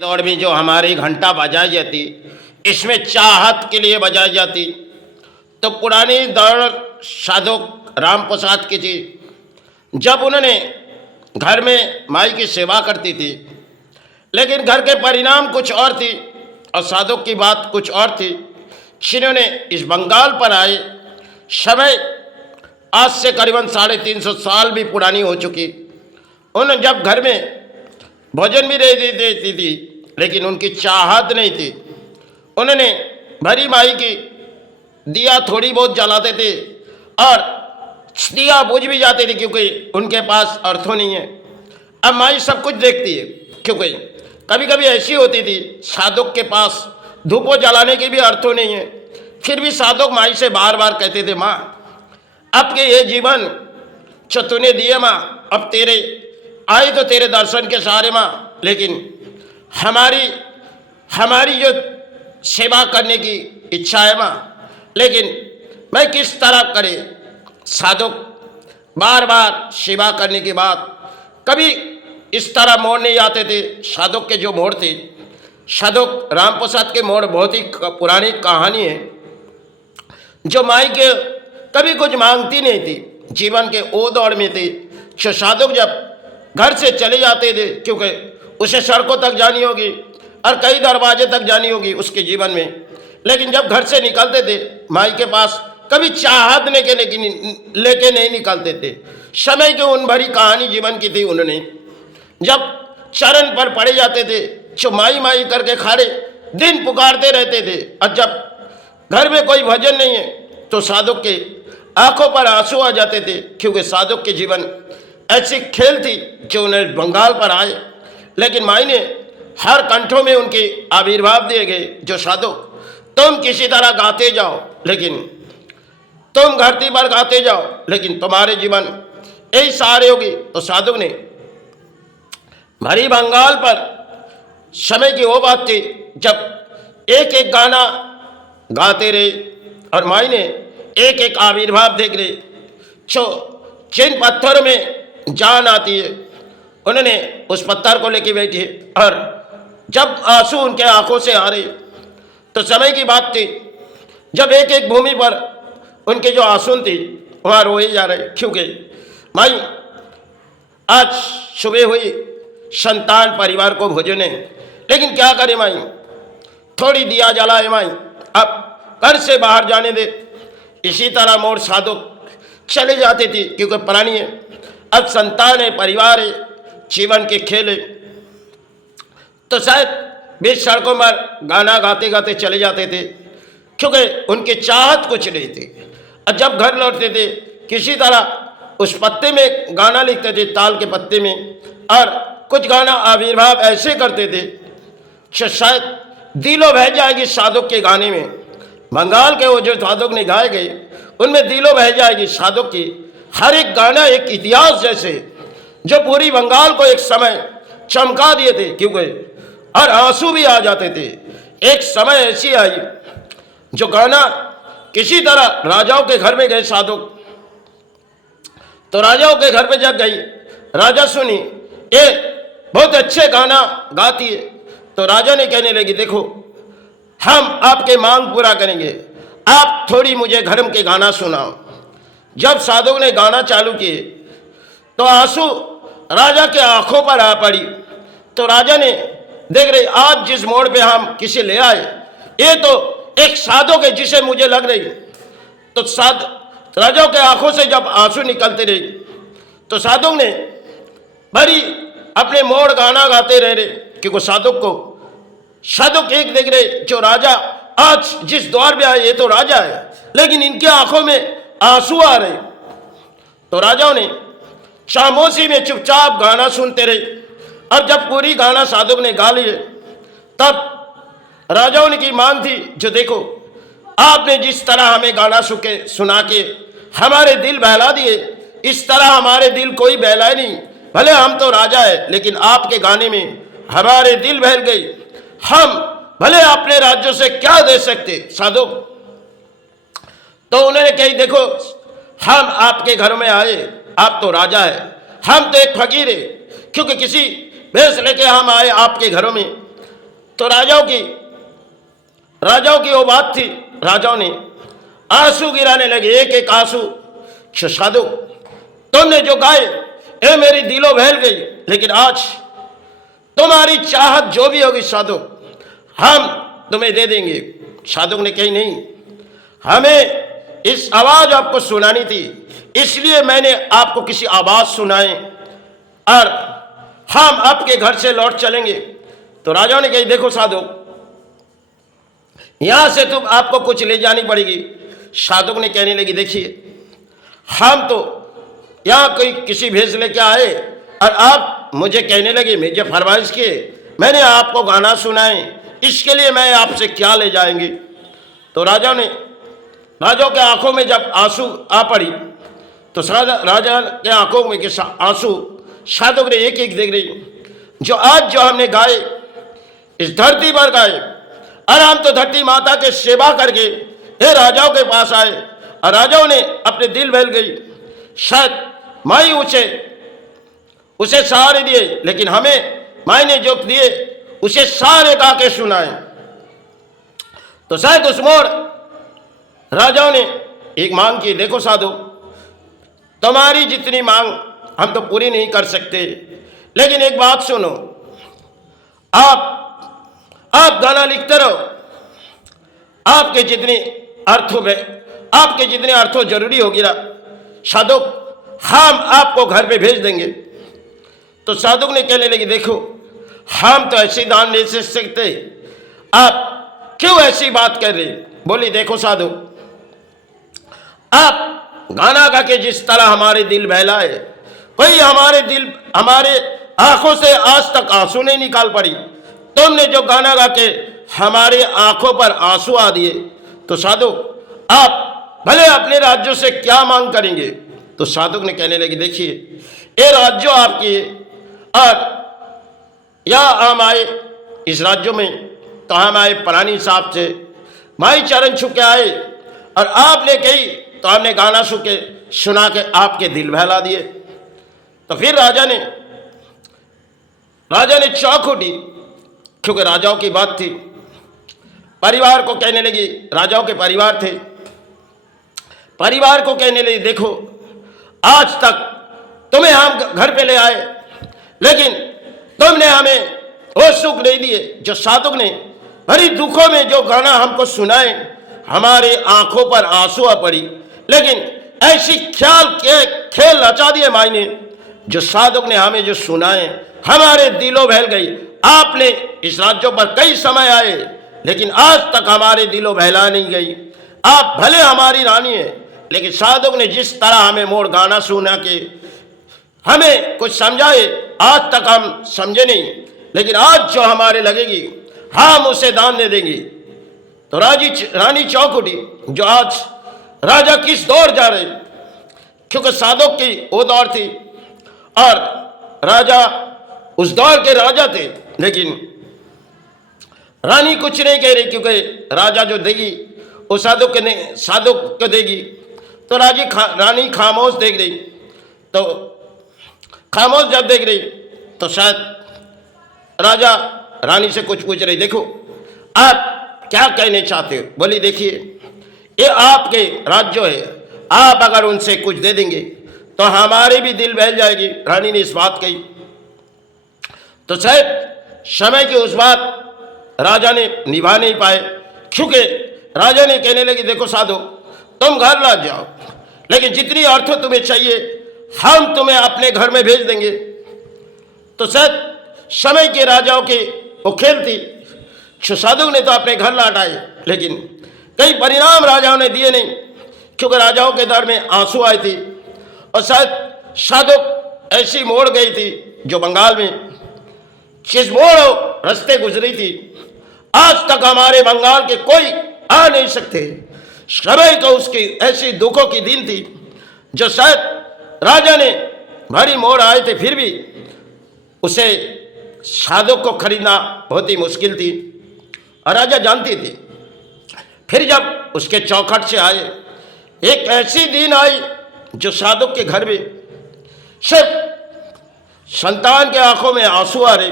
दौड़ में जो हमारी घंटा बजाई जाती, इसमें चाहत के लिए बजाई जाती। तो पुरानी दौड़ साधु राम प्रसाद की थी। जब उन्होंने घर में माई की सेवा करती थी, लेकिन घर के परिणाम कुछ और थी और साधु की बात कुछ और थी। जिन्होंने इस बंगाल पर आए समय आज से करीबन 350 साल भी पुरानी हो चुकी। उन्होंने जब घर में भोजन भी दे देती थी, लेकिन उनकी चाहत नहीं थी। उन्होंने भरी माई की दिया थोड़ी बहुत जलाते थे और दिया बुझ भी जाते थे, क्योंकि उनके पास अर्थों नहीं है। अब माई सब कुछ देखती है, क्योंकि कभी कभी ऐसी होती थी साधुक के पास धूपों जलाने की भी अर्थों नहीं है। फिर भी साधुक माई से बार बार कहते थे, माँ आपके ये जीवन जो तूने दिए माँ, अब तेरे आए तो तेरे दर्शन के सहारे माँ, लेकिन हमारी जो सेवा करने की इच्छा है माँ, लेकिन मैं किस तरह करे। साधुक बार बार सेवा करने के बाद कभी इस तरह मोड़ नहीं आते थे। साधुक के जो मोड़ थे, साधुक राम प्रसाद के मोड़ बहुत ही पुरानी कहानी है, जो माई के कभी कुछ मांगती नहीं थी, जीवन के ओ दौड़ में थे। जो साधुक जब घर से चले जाते थे, क्योंकि उसे सड़कों तक जानी होगी और कई दरवाजे तक जानी होगी उसके जीवन में, लेकिन जब घर से निकलते थे माई के पास कभी चाहत लेके नहीं निकलते थे। समय की उन भरी कहानी जीवन की थी। उन्होंने जब चरण पर पड़े जाते थे, जो माई माई करके खाड़े दिन पुकारते रहते थे, और जब घर में कोई भजन नहीं है तो साधुक के आंखों पर आंसू आ जाते थे, क्योंकि साधुक के जीवन ऐसी खेल थी जो उन्हें बंगाल पर आए। लेकिन माई ने हर कंठों में उनके आविर्भाव दिए गए, जो साधुक तुम किसी तरह गाते जाओ, लेकिन तुम धरती पर गाते जाओ, लेकिन तुम्हारे जीवन यही सहारे होगी। तो साधुक ने भरी बंगाल पर समय की वो बात थी जब एक एक गाना गाते रहे और माई ने एक एक आविर्भाव देख रहे, जो जिन पत्थर में जान आती है उन्होंने उस पत्थर को लेके बैठी है, और जब आंसू उनके आंखों से आ रहे तो समय की बात थी जब एक एक भूमि पर उनके जो आंसू थी वहाँ रोए जा रहे, क्योंकि माई आज सुबह हुई संतान परिवार को भोजन है, लेकिन क्या करे माई, थोड़ी दिया जलाए माई, अब घर से बाहर जाने दे। इसी तरह मोड़ साधुक चले जाते थे, क्योंकि प्राणी है, अब संतान है, परिवार है, जीवन के खेल है। तो शायद बीच सड़कों पर गाना गाते गाते चले जाते थे, क्योंकि उनकी चाहत कुछ नहीं थी। और जब घर लौटते थे किसी तरह उस पत्ते में गाना लिखते थे, ताल के पत्ते में, और कुछ गाना आविर्भाव ऐसे करते थे कि शायद दिलो बह जाएगी साधुक के गाने में। बंगाल के वो जो साधुक ने गाए गए उनमें दिलो बह जाएगी साधुक की। हर एक गाना एक इतिहास जैसे, जो पूरी बंगाल को एक समय चमका दिए थे, क्योंकि और आंसू भी आ जाते थे। एक समय ऐसी आई जो गाना किसी तरह राजाओं के घर में गए साधुक, तो राजाओं के घर में जब गई, राजा सुनी ये बहुत अच्छे गाना गाती है, तो राजा ने कहने लगी, देखो हम आपके मांग पूरा करेंगे, आप थोड़ी मुझे धर्म के गाना सुनाओ। जब साधुक ने गाना चालू किए तो आंसू राजा के आंखों पर आ पड़ी। तो राजा ने देख रहे आज जिस मोड़ पे हम किसे ले आए, ये तो एक साधुक है जिसे मुझे लग रही। तो राजाओं के आंखों से जब आंसू निकलते रहे तो साधुक ने भरी अपने मोड़ गाना गाते रह रहे, क्योंकि साधुक एक देख रहे जो राजा आज जिस द्वार में आए ये तो राजा है, लेकिन इनके आंखों में आंसू आ रहे। तो राजाओं ने खामोशी में चुपचाप गाना सुनते रहे, और जब पूरी गाना साधुक ने गा लिए तब राजाओं ने की मांग थी, जो देखो आपने जिस तरह हमें गाना सुना के हमारे दिल बहला दिए, इस तरह हमारे दिल कोई बहलाए नहीं। भले हम तो राजा है, लेकिन आपके गाने में हमारे दिल बहल गई। हम भले अपने राज्यों से क्या दे सकते साधुक। तो उन्होंने कही, देखो हम आपके घर में आए, आप तो राजा है, हम तो एक फकीर है, क्योंकि किसी भेष लेके हम आए आपके घरों में, तो राजाओं की वो बात थी। राजाओं ने आंसू गिराने लगे, एक एक आंसू। साधु, तुमने जो गाए ये मेरी दिलो बहल गई, लेकिन आज तुम्हारी चाहत जो भी होगी साधु, हम तुम्हें दे देंगे। साधु ने कही नहीं, हमें इस आवाज आपको सुनानी थी, इसलिए मैंने आपको किसी आवाज सुनाए और हम आपके घर से लौट चलेंगे। तो राजाओं ने कही, देखो साधु, यहां से तुम आपको कुछ ले जानी पड़ेगी। साधु ने कहने लगी, देखिए हम तो यहाँ कोई किसी भेष लेके आए और आप मुझे कहने लगे, मुझे फरमाइश किए, मैंने आपको गाना सुनाए, इसके लिए मैं आपसे क्या ले जाएंगी। तो राजाओं के आंखों में जब आंसू आ पड़ी तो राजा के आंखों में के आंसू साधु ने एक एक देख रही, जो हमने गाए इस धरती पर गाए, और हम तो धरती माता के सेवा करके ये राजाओं के पास आए और राजाओं ने अपने दिल बहल गई, शायद माई उसे सहारे दिए, लेकिन हमें माई ने जो दिए उसे सारे गा के सुनाए। तो शायद उस मोड़ राजाओं ने एक मांग की, देखो साधु, तुम्हारी जितनी मांग हम तो पूरी नहीं कर सकते, लेकिन एक बात सुनो, आप गाना लिखते रहो, आपके जितने अर्थों जरूरी होगी ना साधु, हम आपको घर पे भेज देंगे। तो साधु ने कहने लगी, देखो हम तो ऐसी दान नहीं दे सकते, आप क्यों ऐसी बात कर रहे। बोली, देखो साधु, आप गाना गा के जिस तरह हमारे दिल बहलाए, कोई हमारे आंखों से आज तक आंसू नहीं निकाल पड़ी। तुमने जो गाना गा के हमारे आंखों पर आंसू आ दिए, तो साधु आप भले अपने राज्यों से क्या मांग करेंगे। तो साधु ने कहने लगी, देखिए ये राज्य आपकी है, और या हम आए इस राज्यों में तो हम आए प्राणी साहब से माई चरण छू के आए, और आपने कही तो हमने गाना सुना के आपके दिल बहला दिए। तो फिर राजा ने चौंक उठी, क्योंकि राजाओं की बात थी। परिवार को कहने लगी, राजाओं के परिवार थे, परिवार को कहने लगी, देखो आज तक तुम्हें हम घर पे ले आए, लेकिन तुमने हमें वो सुख नहीं दिए जो साधु ने बड़ी दुखों में जो गाना हमको सुनाए, हमारे आंखों पर आंसू आ पड़ी, लेकिन ऐसी खेल रचा दिए माई ने, जो साधु ने हमें जो सुनाए हमारे दिलों बहल गई। आपने इस राज्यों पर कई समय आए, लेकिन आज तक हमारे दिलों बहला नहीं गई। आप भले हमारी रानी है, लेकिन साधु ने जिस तरह हमें मोड़ गाना सुना के हमें कुछ समझाए, आज तक हम समझे नहीं, लेकिन आज जो हमारे लगेगी हम उसे दान दे देंगे। तो रानी चौंक उठी, जो आज राजा किस दौर जा रहे, क्योंकि साधु की वो दौर थी और राजा उस दौर के राजा थे, लेकिन रानी कुछ नहीं कह रही, क्योंकि राजा जो देगी वो साधु को देगी। तो रानी खामोश देख रही, तो खामोश जब देख रही तो शायद राजा रानी से कुछ पूछ रही, देखो आप क्या कहने चाहते हो। बोली, देखिए ये आपके राज्य है, आप अगर उनसे कुछ दे देंगे तो हमारे भी दिल बहल जाएगी। रानी ने इस बात कही, तो शायद समय की उस बात राजा ने निभा नहीं पाए, क्योंकि राजा ने कहने लगी, देखो साधु तुम घर लौट जाओ, लेकिन जितनी अर्थों तुम्हें चाहिए हम तुम्हें अपने घर में भेज देंगे। तो शायद समय के राजाओं की वो खेल थी, साधु ने तो अपने घर लौट आए, लेकिन कई परिणाम राजाओं ने दिए नहीं, क्योंकि राजाओं के दर में आंसू आए थे। और शायद साधु ऐसी मोड़ गई थी जो बंगाल में जिस मोड़ रास्ते गुजरी थी, आज तक हमारे बंगाल के कोई आ नहीं सकते। समय को उसकी ऐसी दुखों की दिन थी, जो शायद राजा ने भारी मोड़ आए थे, फिर भी उसे साधु को खरीदना बहुत ही मुश्किल थी, और राजा जानती थी। फिर जब उसके चौखट से आए, एक ऐसी दिन आई जो साधु के घर में सिर्फ संतान के आंखों में आंसू आ रहे,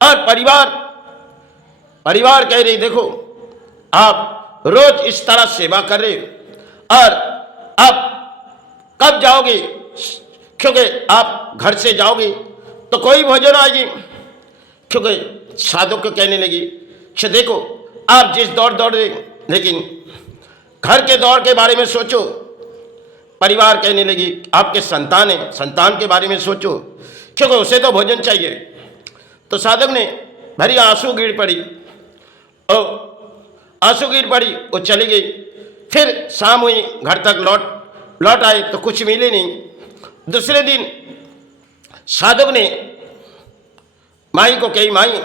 और परिवार परिवार कह रही देखो आप रोज इस तरह सेवा कर रहे हो और अब कब जाओगे, क्योंकि आप घर से जाओगे तो कोई भोजन आएगी। क्योंकि साधु को कहने लगी अच्छा देखो आप जिस दौड़ दौड़ रहे लेकिन घर के दौड़ के बारे में सोचो। परिवार कहने लगी आपके संतान है, संतान के बारे में सोचो क्योंकि उसे तो भोजन चाहिए। तो साधक ने भरी आंसू गिर पड़ी और आंसू गिर पड़ी वो चली गई। फिर शाम हुई, घर तक लौट आए तो कुछ मिले नहीं। दूसरे दिन साधक ने माई को कही माई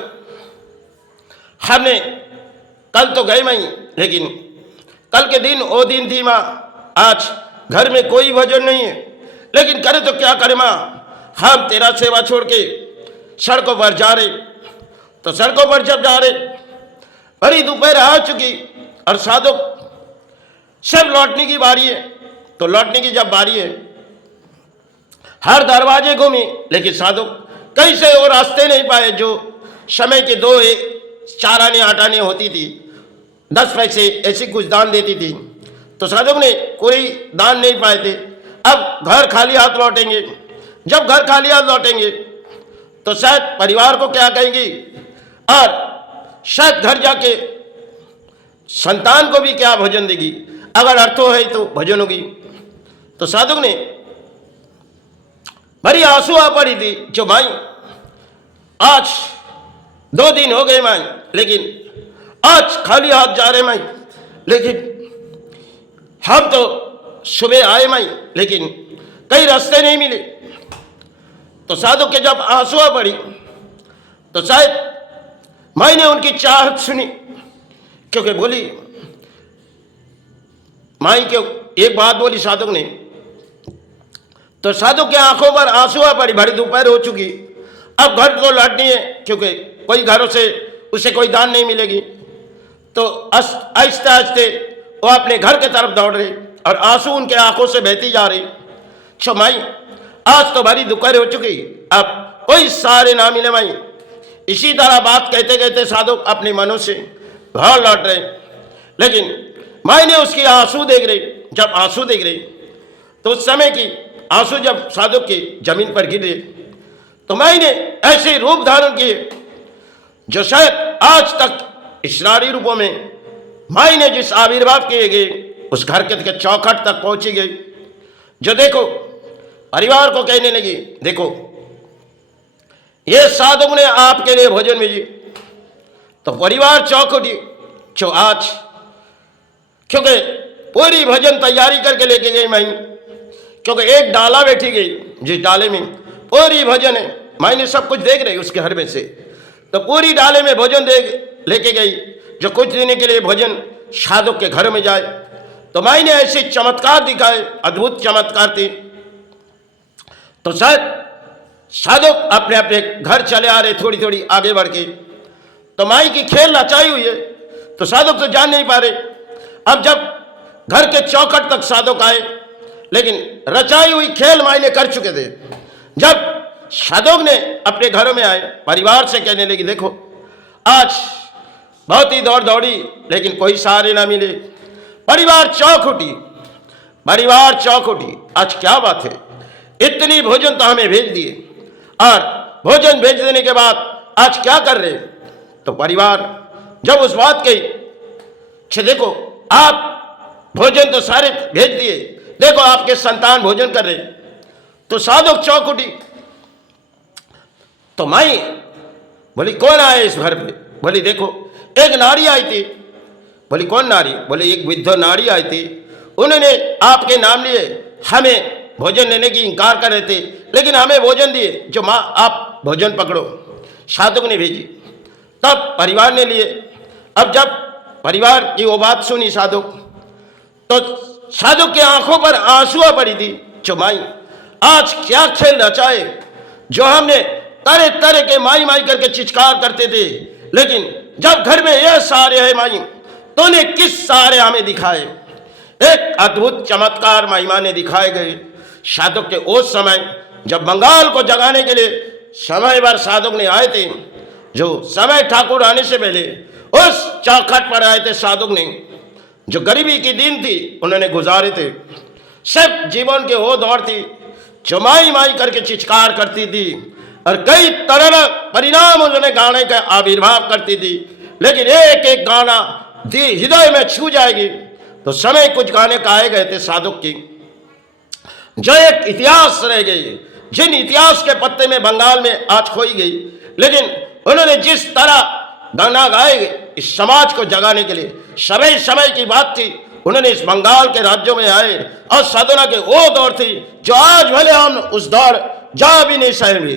हमने कल तो गए माई, लेकिन कल के दिन वो दिन थी माँ, आज घर में कोई भोजन नहीं है, लेकिन करे तो क्या करे माँ, हम तेरा सेवा छोड़ के सड़कों पर जा रहे। तो सड़कों पर जब जा रहे बड़ी दोपहर आ चुकी और साधक सब लौटने की बारी है। तो लौटने की जब बारी है हर दरवाजे घूमी, लेकिन साधक कहीं से वो रास्ते नहीं पाए जो समय के 2 4 आने 8 आने होती थी, 10 पैसे ऐसी कुछ दान देती थी। तो साधक ने कोई दान नहीं पाए थे। अब घर खाली हाथ लौटेंगे, जब घर खाली हाथ लौटेंगे तो शायद परिवार को क्या कहेंगी और शायद घर जाके संतान को भी क्या भोजन देगी, अगर अर्थो है तो भोजन होगी। तो साधक ने बड़ी आंसू आ पड़ी थी जो माई आज 2 दिन हो गए माई, लेकिन आज खाली हाथ जा रहे माई, लेकिन हम तो सुबह आए माई, लेकिन कई रास्ते नहीं मिले। तो साधु के जब आंसू आ पड़ी तो शायद माई ने उनकी चाहत सुनी, क्योंकि बोली माई के एक बात बोली साधक ने। तो साधु के आंखों पर आंसू आ पड़ी, बड़ी दोपहर हो चुकी, अब घर को लौटनी है क्योंकि कोई घरों से उसे कोई दान नहीं मिलेगी। तो आहिस्ते आहिस्ते वो अपने घर के तरफ दौड़ रहे और आंसू उनके आंखों से बहती जा रही। छो माई आज तो बड़ी दोपहर हो चुकी, अब कोई सहारे ना मिले माई। इसी तरह बात कहते कहते साधु अपने मनों से घर लौट रहे, लेकिन माई ने उसकी आंसू देख रही। जब आंसू देख रही तो उस समय की आंसू जब साधु की जमीन पर गिर रहे तो माई ने ऐसे रूप धारण किए जो शायद आज तक इस नारी रूपों में माई ने जिस आविर्भाव किए गए उस घर के चौखट तक पहुंची गई। जो देखो परिवार को कहने लगी देखो ये साधु ने आपके लिए भोजन भेजी। तो परिवार चौंक उठी जो आज, क्योंकि पूरी भोजन तैयारी करके लेके गई माई, क्योंकि एक डाला बैठी गई जिस डाले में पूरी भोजन है। माई ने सब कुछ देख रही उसके घर में से, तो पूरी डाले में भोजन दे लेके गई जो कुछ देने के लिए भोजन साधु के घर में जाए। तो माई ने ऐसे चमत्कार दिखाए, अद्भुत चमत्कार थे। तो शायद साधु अपने अपने घर चले आ रहे थोड़ी थोड़ी आगे बढ़ के। तो माई की खेल रचाई हुई है तो साधु तो जान नहीं पा रहे। अब जब घर के चौखट तक साधु आए, लेकिन रचाई हुई खेल माई ने कर चुके थे। जब साधु ने अपने घरों में आए, परिवार से कहने लगी देखो आज बहुत ही दौड़ दौड़ी लेकिन कोई सहारे ना मिले। परिवार चौंक उठी, परिवार चौंक उठी, आज क्या बात है, इतनी भोजन तो हमें भेज दिए और भोजन भेज देने के बाद आज क्या कर रहे। तो परिवार जब उस बात कही कि देखो आप भोजन तो सारे भेज दिए, देखो आपके संतान भोजन कर रहे। तो साधु चौंक उठी। तो माई बोली कौन आए इस घर पे? बोली देखो एक नारी आई थी। बोली कौन नारी? बोले एक वृद्ध नारी आई थी, उन्होंने आपके नाम लिए हमें भोजन लेने की इनकार कर रहे थे, लेकिन हमें भोजन दिए जो माँ आप भोजन पकड़ो। साधु ने भेजी, तब परिवार ने लिए। अब जब परिवार की वो बात सुनी साधु, तो साधु की आंखों पर आंसू आ पड़ी थी। जो माई आज क्या खेल रचाए, जो हमने तरह तरह के माई माई करके चिৎकार करते थे, लेकिन जब घर में यह सहारे है माई, तो ने किस सहारे हमें दिखाए। एक अद्भुत चमत्कार महिमा ने दिखाए गए। साधु के उस समय जब बंगाल को जगाने के लिए समय भर साधु ने आए थे जो समय ठाकुर आने से पहले उस चौखट पर आए थे साधु ने, जो गरीबी की दिन थी उन्होंने गुजारे थे। सब जीवन के वो दौर थी जो माई माई करके चिৎकार करती थी और कई तरह परिणाम उन्होंने गाने का आविर्भाव करती थी, लेकिन एक एक गाना हृदय में छू जाएगी। तो समय कुछ गाने गाए गए थे साधु की, जो एक इतिहास रह गई, जिन इतिहास के पत्ते में बंगाल में आज खोई गई। लेकिन उन्होंने जिस तरह गाना गाए इस समाज को जगाने के लिए, समय समय की बात थी, उन्होंने इस बंगाल के राज्यों में आए और साधना के वो दौर थी जो आज भले हम उस दौर जा भी नहीं सकेंगे,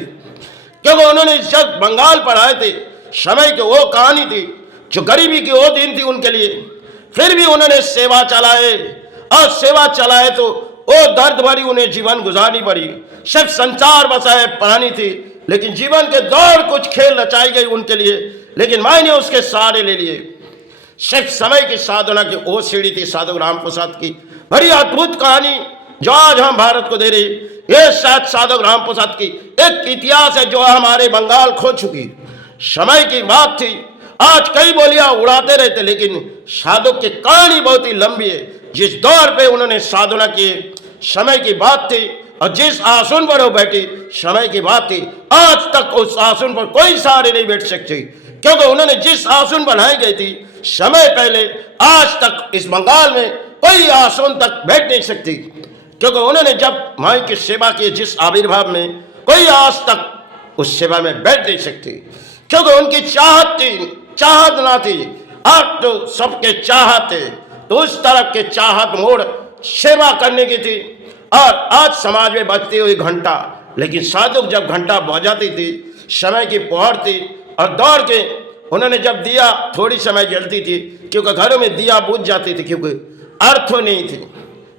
क्योंकि उन्होंने जब बंगाल पर आए थे समय की वो कहानी थी जो गरीबी की वो दिन थी उनके लिए। फिर भी उन्होंने सेवा चलाए और सेवा चलाए तो वो दर्द भरी उन्हें जीवन गुजारनी पड़ी। सब संसार बसाए पानी थी, लेकिन जीवन के दौर कुछ खेल रचाई गई उनके लिए, लेकिन मैंने उसके सहारे ले लिए। सिर्फ समय की साधना की वो सीढ़ी थी साधु राम प्रसाद की। बड़ी अद्भुत कहानी जो आज हम भारत को दे रही, ये शायद साधु राम प्रसाद की एक इतिहास है जो हमारे बंगाल खो चुकी। समय की बात थी, आज कई बोलियां उड़ाते रहते, लेकिन साधु की कहानी बहुत ही लंबी है। जिस दौर पे उन्होंने साधना की समय की बात थी, और जिस आसन पर वो बैठी समय की बात थी। आज तक उस आसन पर कोई सहारे नहीं बैठ सकती, क्योंकि उन्होंने जिस आसन बनाई गई थी समय पहले, आज तक इस बंगाल में कोई आसन तक बैठ नहीं सकती, क्योंकि उन्होंने जब माई की सेवा की जिस आविर्भाव में, कोई आज तक उस सेवा में बैठ नहीं सकती, क्योंकि उनकी चाहत थी, चाहत ना थी। आज तो सबके चाहत थे, तो उस तरफ के चाहत मोड़ सेवा करने की थी। और आज समाज में बजती हुई घंटा, लेकिन साधु जब घंटा बजाती थी समय की पहर थी, और दौड़ के उन्होंने जब दिया थोड़ी समय जलती थी, क्योंकि घरों में दिया बुझ जाती थी, क्योंकि अर्थ नहीं थी।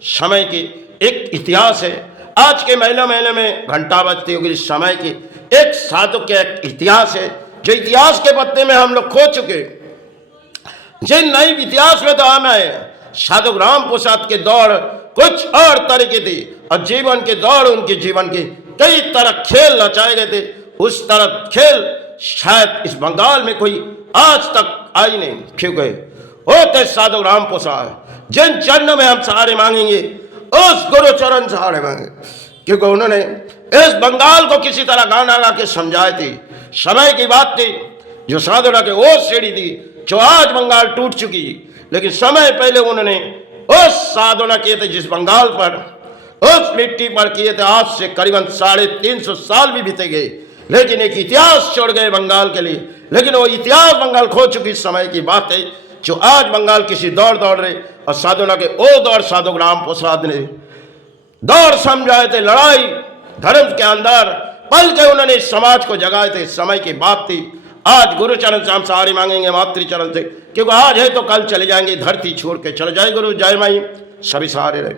समय की एक इतिहास है, आज के महीने में घंटा बजती होगी, समय की एक साधु के एक इतिहास है, जो इतिहास के पत्ते में हम लोग खो चुके। जिन नई इतिहास में तो हम आए, साधु राम प्रसाद के दौर कुछ और तरीके थी, और जीवन के दौर उनके जीवन के कई तरह खेल रचाए गए थे। उस तरह खेल शायद इस बंगाल में कोई आज तक आई नहीं, क्योंकि होते साधु राम प्रसाद जिन चरणों में हम सहारे मांगेंगे, उस गुरु चरण सहारे मांगे, क्योंकि उन्होंने इस बंगाल को किसी तरह गाना गा के समझाई थी। समय की बात थी, जो साधना के वो सीढ़ी थी जो आज बंगाल टूट चुकी, लेकिन समय पहले उन्होंने उस साधना किए थे जिस बंगाल पर, उस मिट्टी पर किए थे। आज से करीबन 350 साल भी बीते गए, लेकिन एक इतिहास छोड़ गए बंगाल के लिए। लेकिन वो इतिहास बंगाल खो चुकी समय की बात है, जो आज बंगाल किसी दौड़ रहे, और साधना के वो दौर साधु राम प्रसाद ने दौर समझाए थे। लड़ाई धर्म के अंदर पल के उन्होंने समाज को जगाए थे। समय की बात थी। आज गुरु चरण से हम सहारे मांगेंगे, मातृचरण से, क्योंकि आज है तो कल चले जाएंगे, धरती छोड़ के चले जाए गुरु। जय माई, सभी सहारे रहे।